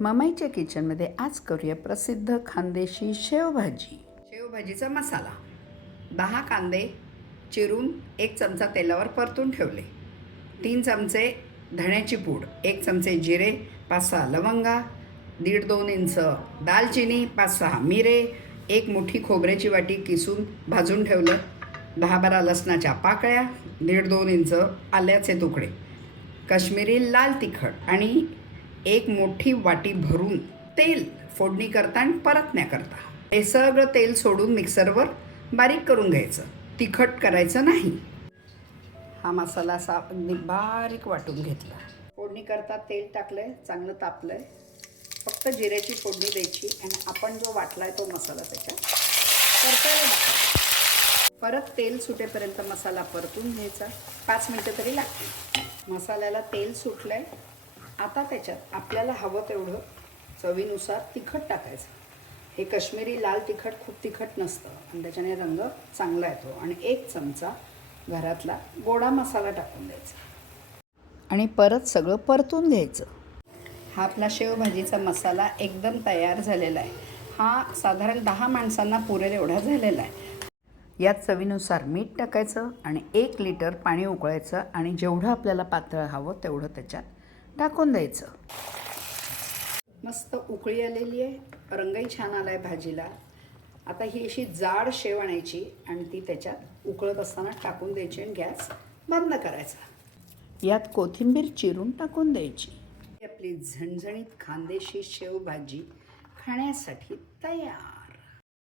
ममाईच्या किचनमध्ये आज करूया प्रसिद्ध खानदेशी शेवभाजी. शेवभाजीचा मसाला. 10 कांदे चिरून 1 चमचा तेलावर परतून ठेवले. 3 चमचे धण्याची पूड, 1 चमचे जिरे, 5-6 लवंगा, 1.5-2 इंच दालचिनी, 5-6 मिरे, 1 मोठी खोबऱ्याची वाटी किसून भाजून ठेवलं. 10-12 लसणाच्या पाकळ्या, 1.5-2 इंच आल्याचे तुकडे, काश्मीरी लाल तिखट आणि 1 मोठी वाटी भरून तेल फोडणी करता आणि परतण्या करता. हे सगळं तेल सोडून मिक्सरवर बारीक करून घ्यायचं. तिखट करायचं नाही. हा मसाला असा अगदी बारीक वाटून घेतला. फोडणी करता तेल टाकलंय, चांगलं तापलंय. फक्त जिऱ्याची फोडणी द्यायची आणि आपण जो वाटलाय तो मसाला त्याच्यात परतायला टाकायचा. परत तेल सुटेपर्यंत मसाला परतून घ्यायचा. 5 मिनिटं तरी लागतील. मसाल्याला तेल सुटलंय. आता त्याच्यात आपल्याला हवं तेवढं चवीनुसार तिखट टाकायचं. हे काश्मीरी लाल तिखट खूप तिखट नसतं आणि त्याच्याने रंग चांगला येतो. आणि 1 चमचा घरातला गोडा मसाला टाकून द्यायचा आणि परत सगळं परतून घ्यायचं. हा आपला शेवभाजीचा मसाला एकदम तयार झालेला आहे. हा साधारण 10 माणसांना पुरेल एवढा झालेला आहे. यात चवीनुसार मीठ टाकायचं आणि 1 लिटर पाणी उकळायचं आणि जेवढं आपल्याला पातळ हवं तेवढं त्याच्यात टाकून द्यायचं. मस्त उकळी आलेली आहे. रंगही छान आला आहे भाजीला. आता ही अशी जाड शेव आणायची आणि ती त्याच्यात उकळत असताना टाकून द्यायची आणि गॅस बंद करायचा. यात कोथिंबीर चिरून टाकून द्यायची. आपली झणझणीत खानदेशी शेवभाजी खाण्यासाठी तयार.